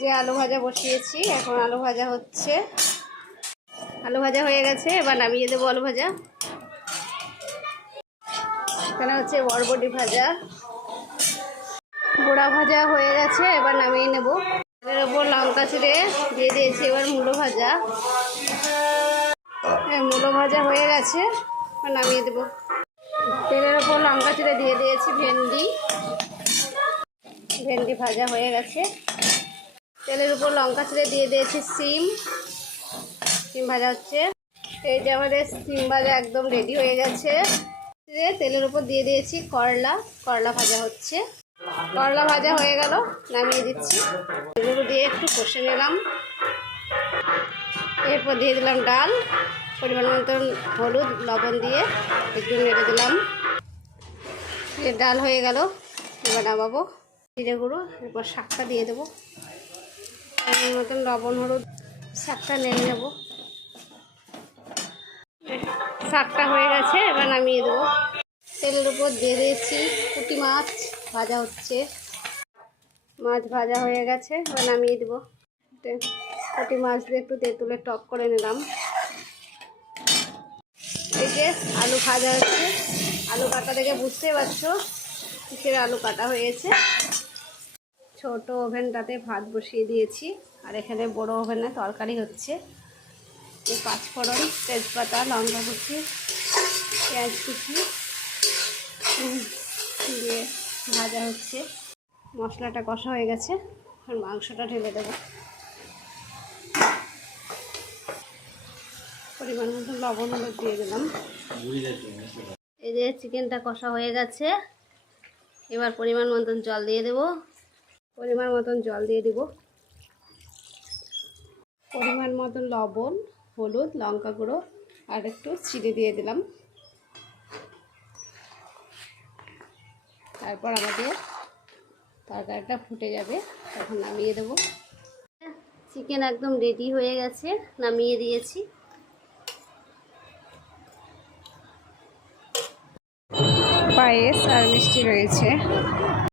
যে আলু ভাজা বসিয়েছি, এখন আলু ভাজা হচ্ছে। আলু ভাজা হয়ে গেছে, এবার নামিয়ে দেবো আলু ভাজা। এখানে হচ্ছে বরবটি ভাজা, গোড়া ভাজা হয়ে গেছে, এবার নামিয়ে নেব। এর ওপর লঙ্কা চিড়ে দিয়ে দিয়েছি, এবার মূলো ভাজা। মূলো ভাজা হয়ে গেছে, এবার নামিয়ে দেবো। তেলের ওপর লঙ্কা চিড়ে দিয়ে দিয়েছি ভেন্ডি ভাজা হয়ে গেছে। তেলের উপর লঙ্কা চিড়ে দিয়ে দিয়েছি সিম ভাজা হচ্ছে। এই যে আমাদের সিম ভাজা একদম রেডি হয়ে গেছে। তেলের উপর দিয়ে দিয়েছি করলা ভাজা হচ্ছে। করলা ভাজা হয়ে গেল, নামিয়ে দিচ্ছি। এগুলো দিয়ে একটু কষে নিলাম। এরপর দিয়ে দিলাম ডাল, পরিমাণ মতন হলুদ লবণ দিয়ে একটু নেড়ে দিলাম। ডাল হয়ে গেল, এবার নামাবো। জিরে গুঁড়ো, এরপর শাকটা দিয়ে দেবো। পরিমাণ মতন লবণ হলুদ, শাকটা নেড়ে নেব। শাকটা হয়ে গেছে, এবার নামিয়ে দেবো। তেলের উপর দিয়ে দিয়েছি পুঁটি মাছ ভাজা হচ্ছে। মাছ ভাজা হয়ে গেছে, এবার নামিয়ে দেবো। পুঁটি মাছ দিয়ে একটু তেঁতুলের টক করে নিলাম। এই যে আলু ভাজা হচ্ছে। আলু কাটা দেখে বুঝতে পারছো কিসের আলু কাটা হয়েছে। ছোট ওভেনটাতে ভাত বসিয়ে দিয়েছি, আর এখানে বড় ওভেনে তরকারি হচ্ছে। এই পাঁচফোড়ন, তেজপাতা, লঙ্কা কুচি, পেঁয়াজ কুচি দিয়ে ভাজা হচ্ছে। মশলাটা কষা হয়ে গেছে, আর মাংসটা ঢেলে দেবো। পরিমাণ মতো লবণ হলুদ দিয়ে দিলাম। এই যে চিকেনটা কষা হয়ে গেছে, এবার পরিমাণ মতন জল দিয়ে দেব। পরিমাণ মতন জল দিয়ে দিব। পরিমাণ মতন লবণ হলুদ লঙ্কা গুঁড়ো আর একটু চিনি দিয়ে দিলাম। তারপর আমাদের তরকারিটা ফুটে যাবে, তখন নামিয়ে দেবো। চিকেন একদম রেডি হয়ে গেছে, নামিয়ে দিয়েছি। পায়েস আর মিষ্টি রয়েছে।